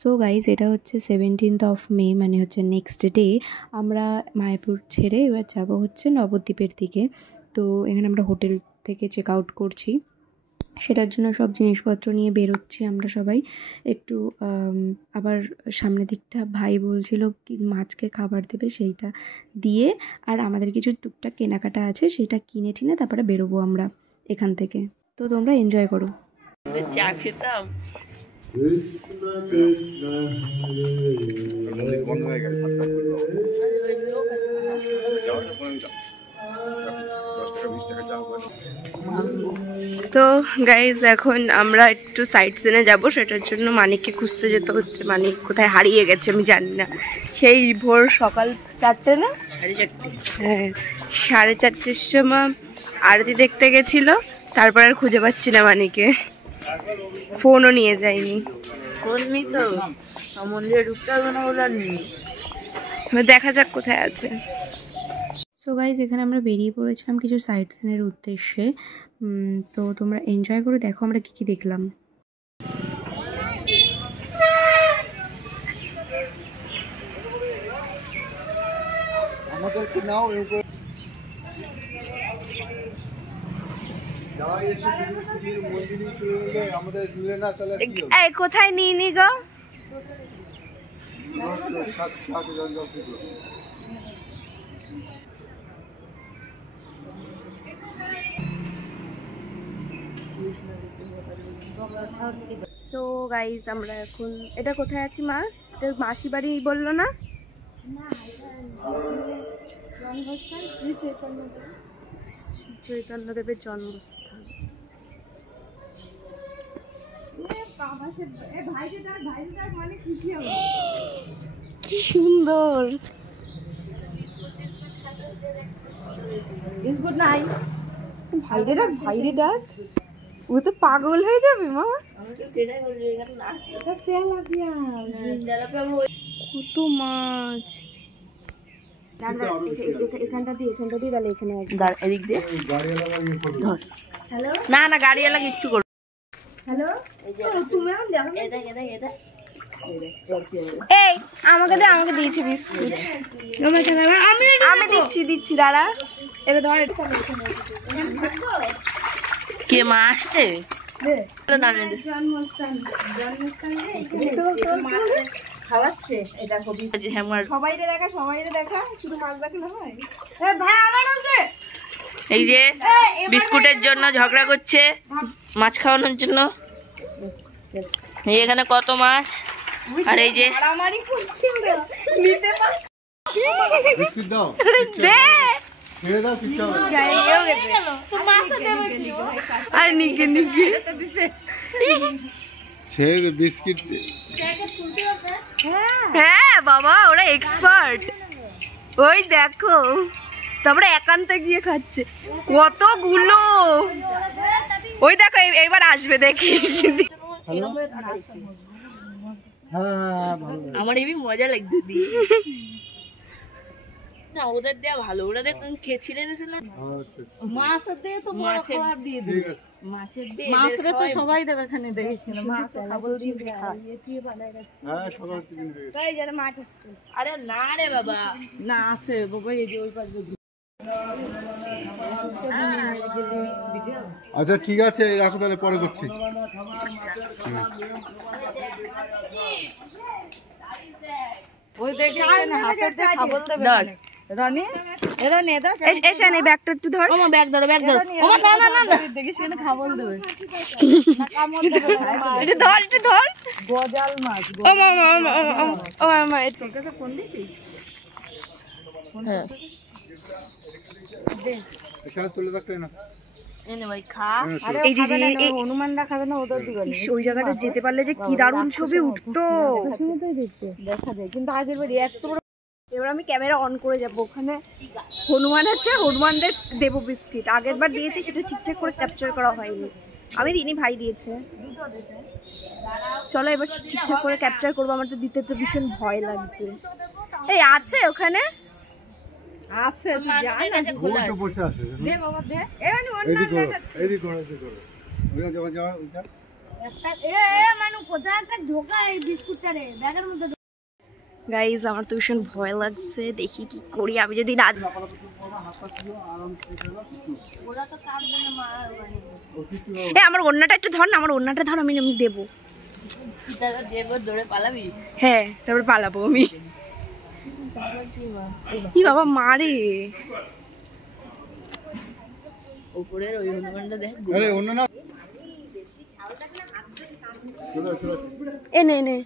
So guys এটা হচ্ছে 17th মে, মানে হচ্ছে নেক্সট ডে আমরা মায়াপুর ছেড়ে এবার যাবো হচ্ছে নবদ্বীপের দিকে। তো এখানে আমরা হোটেল থেকে চেক আউট করছি, সেটার জন্য সব জিনিসপত্র নিয়ে বেরোচ্ছি আমরা সবাই একটু। আবার সামনের দিকটা ভাই বলছিল কি মাছকে খাবার দেবে, সেইটা দিয়ে আর আমাদের কিছু টুকটাক কেনাকাটা আছে সেটা কিনে টিনে তারপরে বেরোবো আমরা এখান থেকে। তো তোমরা এনজয় করো। চা খেতাম তো গাইজ এখন আমরা একটু সাইড সিনে যাবো, সেটার জন্য মানিককে খুঁজতে যেতে হচ্ছে। মানিক কোথায় হারিয়ে গেছে আমি জানি না। সেই ভোর সকাল 4টে না 4:30, হ্যাঁ 4:30 সময় আরতি দেখতে গেছিলো, তারপর আর খুঁজে পাচ্ছি না মানিকে। ফোনও নিয়ে যায়নি। ফোন নি তো মন্দিরে ঢুকতে হবে না বলে নি, দেখা যাক কোথায় আছে। সো গাইজ এখানে আমরা বেরিয়ে পড়েছিলাম কিছু সাইট সিনের উদ্দেশ্যে। তো তোমরা এনজয় করে দেখো আমরা কি কি দেখলাম। কোথায় নিয়ে নি গো? সো গাইজ আমরা এখন এটা কোথায় আছি মা? এটা মাসি বাড়ি বললো না? শ্রী চৈতন্যদেবের জন্মস্থান। কি সুন্দর বিস্কুট নাই। ভাইরে ডাক, ভাইরে ডাক, ও তো পাগল হয়ে যাবে মা। কত মাছ এখানটা দিয়ে তাহলে এখানে এদিক দিয়ে ধর। না না গাড়িওয়ালা কিচ্ছু করো। হ্যালো এই আমাকে দে, আমাকে দিয়েছি বিস্কুট। আমি দিচ্ছি দাঁড়া। এটা ধর, কে মা আসছে? খাওয়াচ্ছে সবাইরে দেখা শুধু মাছ দেখানো হয়। এই যে বিস্কুটের জন্য ঝগড়া করছে, মাছ খাওয়ানোর জন্য। এখানে কত মাছ, আর এই যে হ্যাঁ বাবা ওরা এক্সপার্ট। ওই দেখো তারপরে একান্তে গিয়ে খাচ্ছে কতগুলো। ওই দেখো এইবার আসবে দেখিস। আমার এমনি মজা লাগছে দিয়ে না, ওদের দেওয়া ভালো। ওরা দেখুন ছিঁড়ে দিয়েছিল মাছের দিয়ে, তো মাছের দিয়ে দিবে, মাছের দিয়ে মাছরে তো সবাই দেবে। এখানে দেখেছিল মাছ খাবল দিয়ে খায় যারা মাছ আসছে। আরে না রে বাবা, না আছে বাবা, এই যে ওই পাশে। আচ্ছা ঠিক আছে রাখো, তাহলে পরে করছি। ওই দেখে হাতের দিয়ে খাবল দেবে রানী। এরা নে দাও, এসে নে ব্যাগটা একটু ধর। ওমা ব্যাগ ধরো, ব্যাগ ধরো। ওমা না না না, দেখিস না খাবল দেবে। এটা ধর, এটা ধর। গজাল মাছ। ও মামা ও মামা এটা কাছে ফোন দিবি? হ্যাঁ দে এখানে তুলে রাখতে না। এনে ভাই খা। এই যে হনুমানরা খাবে না, ওদের দিবেন। ওই জায়গাটা যেতে পারলে যে কি দারুণ ছবি উঠতো। দেখা যায় কিন্তু আগের বাড়ি এত বড়। এবার আমি ক্যামেরা অন করে যাবো, ওখানে হনুমান আছে, হনুমানদের দেবো বিস্কিট। আগের বার দিয়েছি সেটা ঠিকঠাক করে ক্যাপচার করা হয়নি, আমি দিইনি, ভাই দিয়েছে। চলো এবার ঠিকঠাক করে ক্যাপচার করবো। আমার তো দিতে তো ভীষণ ভয় লাগছে। এই আছে ওখানে আছে, তুই যা না, ওইটা বসে আছে দে বাবা দে। এদিকে করো, এদিকে করো, এদিকে করো। ওইটা যাও যাও ওইটা। গাইজ আমার তো ভীষণ ভয় লাগছে, দেখি কি করি। আমি যদি না আমার ওড়নাটা একটু ধর না, আমার ওড়নাটা ধর, আমি দেবো। হ্যাঁ তারপর পালাবো আমি। কি বাবা মারে উপরের ওই হনুমানটা দেখ। এনে এনে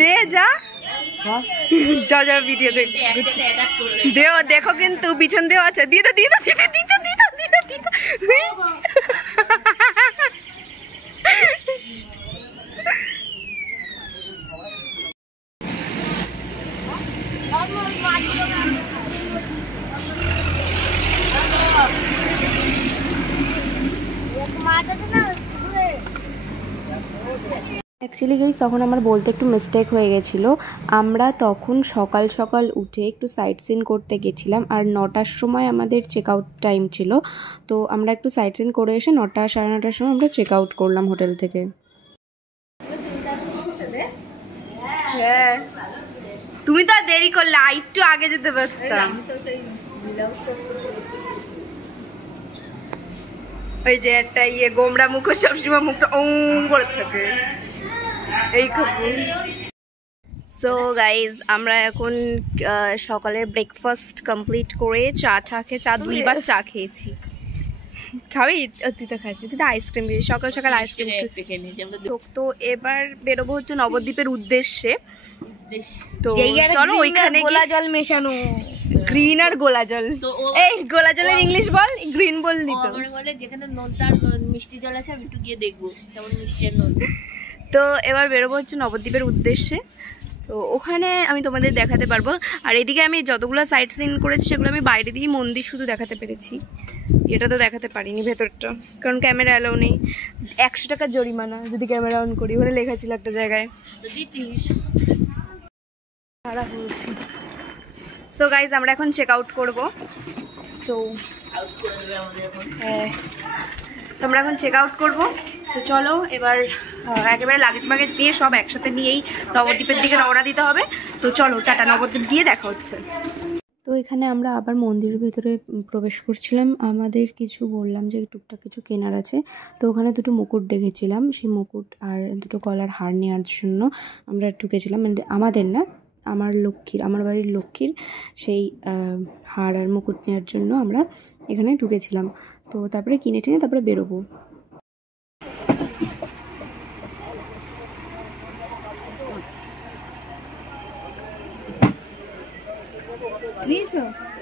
দে যা যা যা ভিডিও দেখ দেও, দেখো কিন্তু পিছন দেওয়া আছে। দিয়ে তো দিয়ে তো দিয়ে তো দিয়ে তো দিয়ে তো দিয়ে তো দিয়ে তো। অ্যাকচুয়ালি গাইস তখন আমার বলতে একটু মিস্টেক হয়ে গেছিলো। আমরা তখন সকাল সকাল উঠে একটু সাইট সিন করতে গেছিলাম, আর 9টার সময় আমাদের চেক আউট টাইম ছিল। তো আমরা একটু সাইট সিন করে এসে 9টা সাড়ে 9টার সময় আমরা চেক আউট করলাম হোটেল থেকে। হ্যাঁ তুমি তো দেরি করলে, একটু আগে যেতে পারতাম। ওই যে একটা গোমরা মুখ, সবসময় মুখটা করে থাকে এই খবর। সো গাইজ আমরা এখন সকালের ব্রেকফাস্ট কমপ্লিট করে চা খেয়ে, চা 2বার চা খেয়েছি। খাবি? তুই তো খাস, তুই তো আইসক্রিম দিয়েছি সকাল সকাল আইসক্রিম। তো এবার বেরোবো হচ্ছে নবদ্বীপের উদ্দেশ্যে। তো চলো ওইখানে গোলা জল মেশানো, গ্রিন আর গোলা জল। এই গোলা জলের ইংলিশ বল, গ্রিন বললি তো। যেখানে নোনতা আর মিষ্টি জল আছে আমি একটু গিয়ে দেখবো কেমন মিষ্টি আর নোন। তো এবার বেরোবো হচ্ছে নবদ্বীপের উদ্দেশ্যে। তো ওখানে আমি তোমাদের দেখাতে পারবো। আর এদিকে আমি যতগুলো সাইট সিন করেছি সেগুলো আমি বাইরে দিয়ে মন্দির শুধু দেখাতে পেরেছি, এটা তো দেখাতে পারিনি ভেতরটা, কারণ ক্যামেরা অ্যালাউ নেই। 100 টাকা জরিমানা যদি ক্যামেরা অন করি, ওখানে লেখা ছিল একটা জায়গায়। সো গাইজ আমরা এখন চেক আউট করবো। তো হ্যাঁ আমরা এখন চেক আউট করবো। তো চলো এবার একেবারে লাগেজ বাগেজ নিয়ে সব একসাথে নিয়েই নবদ্বীপের দিকে রওনা দিতে হবে। তো চলো টাটা, নবদ্বীপ গিয়ে দেখা হচ্ছে। তো এখানে আমরা আবার মন্দিরের ভেতরে প্রবেশ করছিলাম। আমাদের কিছু বললাম যে টুকটাক কিছু কেনার আছে, তো ওখানে দুটো মুকুট দেখেছিলাম, সেই মুকুট আর দুটো গলার হার নেওয়ার জন্য আমরা ঢুকেছিলাম। আমাদের না, আমার লক্ষ্মীর, আমার বাড়ির লক্ষ্মীর সেই হার আর মুকুট নেওয়ার জন্য আমরা এখানে ঢুকেছিলাম। তো তারপরে কিনে টিনে তারপরে বেরোবো।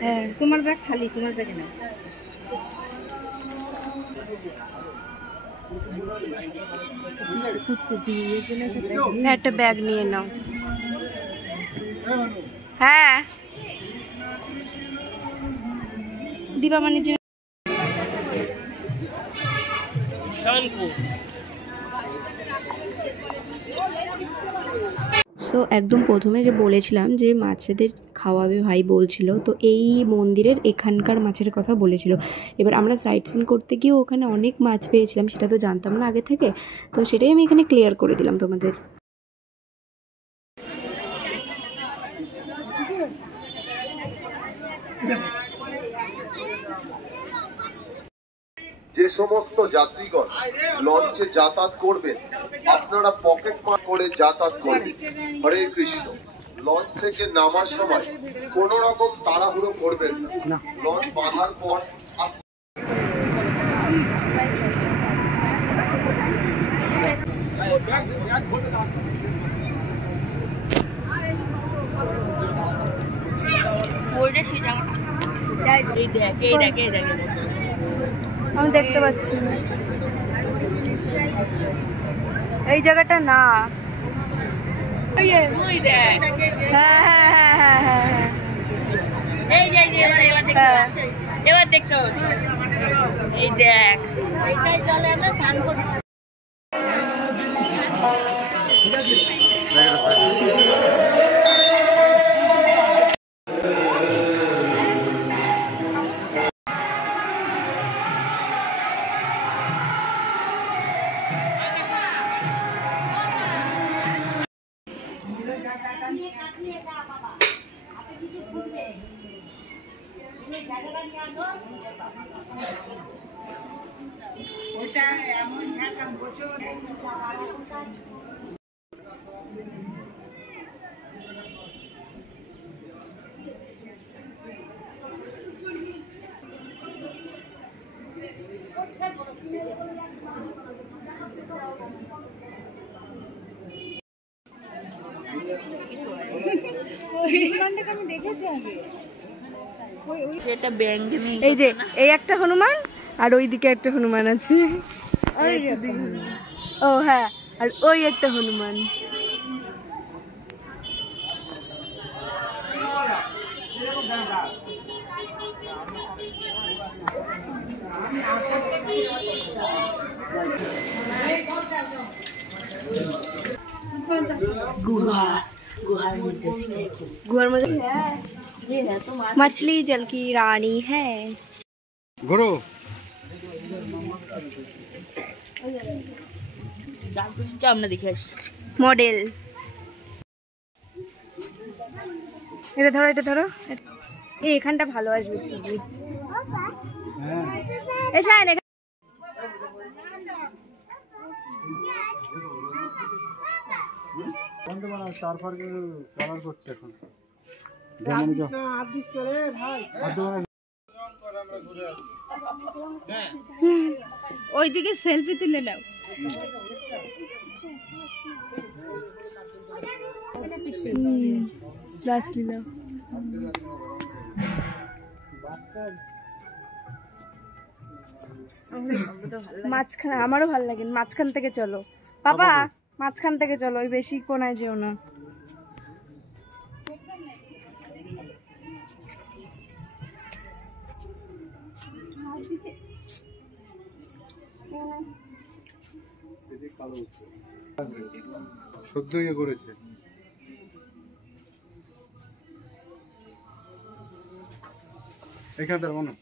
হ্যাঁ তোমার ব্যাগ খালি, তোমার ব্যাগে না। একটা ব্যাগ নিয়ে নাও। হ্যাঁ দিবা মানে যে সো একদম প্রথমে যে বলেছিলাম যে মাছেদের খাওয়াবে ভাই বলছিল, তো এই মন্দিরের এখানকার মাছের কথা বলেছিল। এবার আমরা সাইট সিন করতে গিয়ে ওখানে অনেক মাছ পেয়েছিলাম, সেটা তো জানতাম না আগে থেকে, তো সেটাই আমি এখানে ক্লিয়ার করে দিলাম তোমাদের। যে সমস্ত যাত্রীগণ লঞ্চে যাতায়াত করবেন আপনারা পকেট মার করে যাতায়াত করবেন। হরে কৃষ্ণ। লঞ্চ থেকে নামার সময় কোন রকম তাড়াহুড়ো করবেন না। লঞ্চ বাঁধার পর আমি দেখতে পাচ্ছি না এই জায়গাটা না। এবার দেখতে হবে। এই দেখ, জলে আমরা স্নান করছি। এই যে এই একটা হনুমান আর ওইদিকে একটা হনুমান আছে। ও হ্যাঁ, আর ওই একটা হনুমান। गुहार में मछली जल की रानी है। ঘোরো মডেল এটা ধরো, এটা ধরো, এই এখানটা ভালো আসবে ছবি। এসা স্টার পার্কের কালার করছে এখন। ওইদিকে সেলফি তুলে নাও। রাসলীলা মাঝখানে আমারও ভালো লাগে। মাঝখান থেকে চলো বাবা, মাঝখান থেকে চলো, ওই বেশি কোনায় যেও না। সদ্য ইয়ে করেছে। এখানটার মনে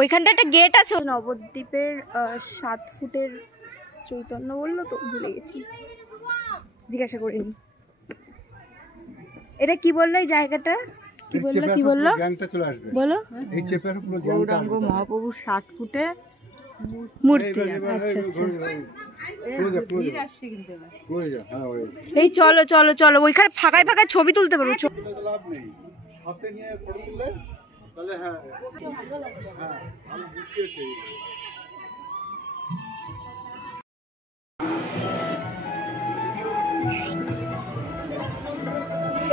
ওইখানটা একটা গেট আছে। নবদ্বীপের 7 ফুটের চৈতন্য বললো তো, ভুলে গেছি, জিজ্ঞাসা করিনি। এটা কি বললো এই জায়গাটা? কি বললো, কি বললো? গ্যাংটা চলে আসবে বলো। এই চেপের পুরো গৌরাঙ্গ মহাপ্রভু 7 ফুটে মূর্তি। আচ্ছা আচ্ছা, এই চলো চলো চলো, ওইখানে ফাঁকায় ফাঁকায় ছবি তুলতে পারবো। লাভ নেই, হাতে নিয়ে ফটো তুললে তাহলে হ্যাঁ হ্যাঁ আমি বুঝিয়েছি।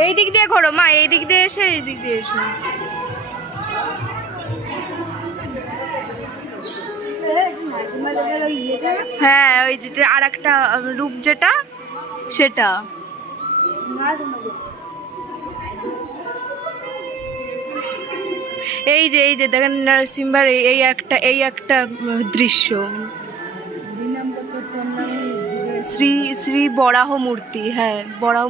এই দিক দিয়ে ঘোরো মা, এই দিক দিয়ে এসে এই দিক দিয়ে এসো। হ্যাঁ, ওই যেটা আর একটা রূপ যেটা সেটা। এই যে দেখেন নরসিংহার এই একটা দৃশ্য। শ্রী শ্রী বরাহ মূর্তি। হ্যাঁ, বরাহ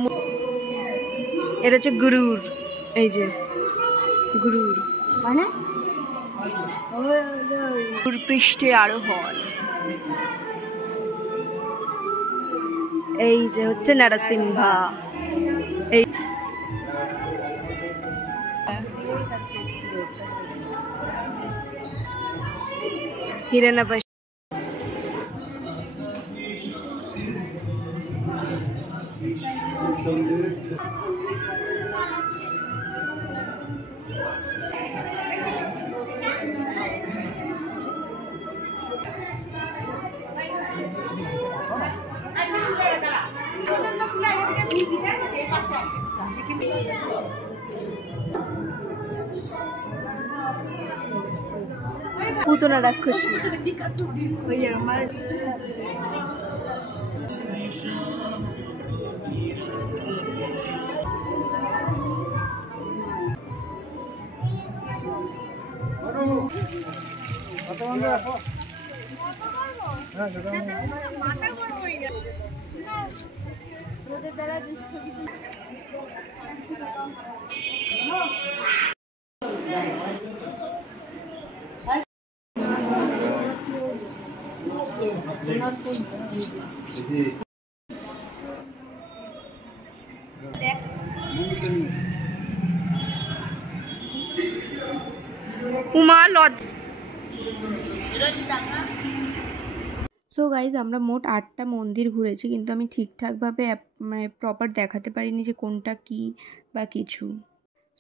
এটা হচ্ছে গুরুর। এই যে গুরুর মানে গুরু পৃষ্ঠে আরোহণ। এই যে হচ্ছে নরসিংহা। এই হিরণ্যকশিপু। পুতনা রাক্ষসী। উমা লজ। সো গাইজ আমরা মোট 8টা মন্দির ঘুরেছি, কিন্তু আমি ঠিকঠাকভাবে মানে প্রপার দেখাতে পারিনি যে কোনটা কি বা কিছু।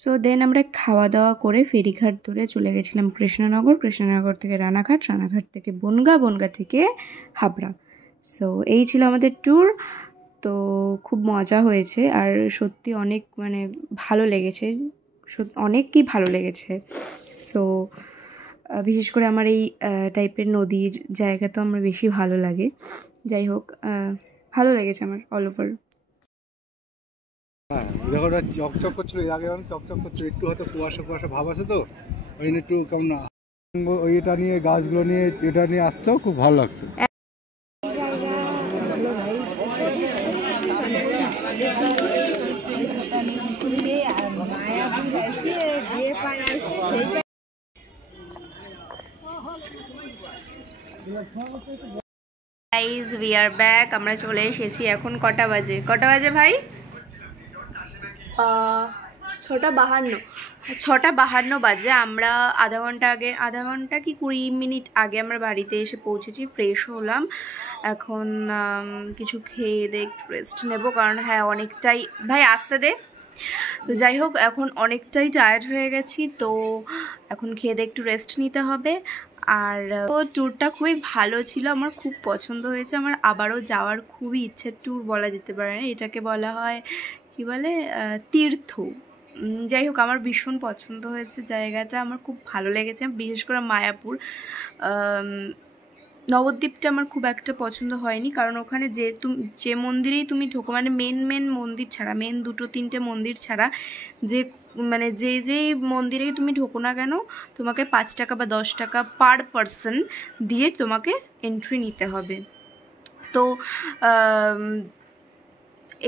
সো দেন আমরা খাওয়া দাওয়া করে ফেরিঘাট ধরে চলে গেছিলাম কৃষ্ণনগর, কৃষ্ণনগর থেকে রানাঘাট, রানাঘাট থেকে বনগা, বনগা থেকে হাবড়া। সো এই ছিল আমাদের ট্যুর। তো খুব মজা হয়েছে আর সত্যি অনেক মানে ভালো লেগেছে, অনেকই ভালো লেগেছে। সো বিশেষ করে আমার এই টাইপের নদীর জায়গা তো আমার বেশি ভালো লাগে। যাই হোক, ভালো লেগেছে আমার অল ওভার। হ্যাঁ দেখো ওটা চকচক করছিল, এর আগে আমি চকচক করছিল, একটু হয়তো কুয়াশা কুয়াশা ভাব আছে তো ওই জন্য একটু কেমন ওইটা নিয়ে গাছগুলো নিয়ে এটা নিয়ে আসতেও খুব ভালো লাগতো। Guys we are back. আমরা চলে এসেছি। এখন কটা বাজে? কটা বাজে ভাই? 6:52 বাজে। আমরা আধা ঘন্টা কি 20 মিনিট আগে আমরা বাড়িতে এসে পৌঁছেছি, ফ্রেশ হলাম। এখন কিছু খেয়ে দিয়ে একটু রেস্ট নেবো, কারণ হ্যাঁ অনেকটাই, ভাই আসতে দে। তো যাই হোক, এখন অনেকটাই টায়ার্ড হয়ে গেছি, তো এখন খেয়ে দিয়ে একটু রেস্ট নিতে হবে। আর ট্যুরটা খুবই ভালো ছিল, আমার খুব পছন্দ হয়েছে। আমার আবারও যাওয়ার খুবই ইচ্ছে। ট্যুর বলা যেতে পারে না, এটাকে বলা হয় কি বলে, তীর্থ। যাই হোক, আমার ভীষণ পছন্দ হয়েছে জায়গাটা, আমার খুব ভালো লেগেছে। বিশেষ করে মায়াপুর, নবদ্বীপটা আমার খুব একটা পছন্দ হয়নি, কারণ ওখানে যে মন্দিরেই তুমি ঢোকো, মানে মেন মন্দির ছাড়া, মেন 2-3টে মন্দির ছাড়া যেই মন্দিরেই তুমি ঢোকো না কেন, তোমাকে 5 টাকা বা 10 টাকা পার পারসন দিয়ে তোমাকে এন্ট্রি নিতে হবে। তো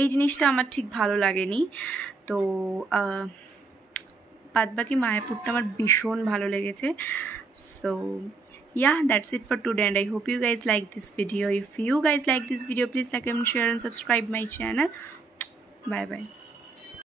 এই জিনিসটা আমার ঠিক ভালো লাগেনি। তো বাদবাকি মায়াপুরটা আমার ভীষণ ভালো লেগেছে। So yeah, that's it for today, and I hope you guys like this video. If you guys like this video, please like and share and subscribe my channel. Bye bye.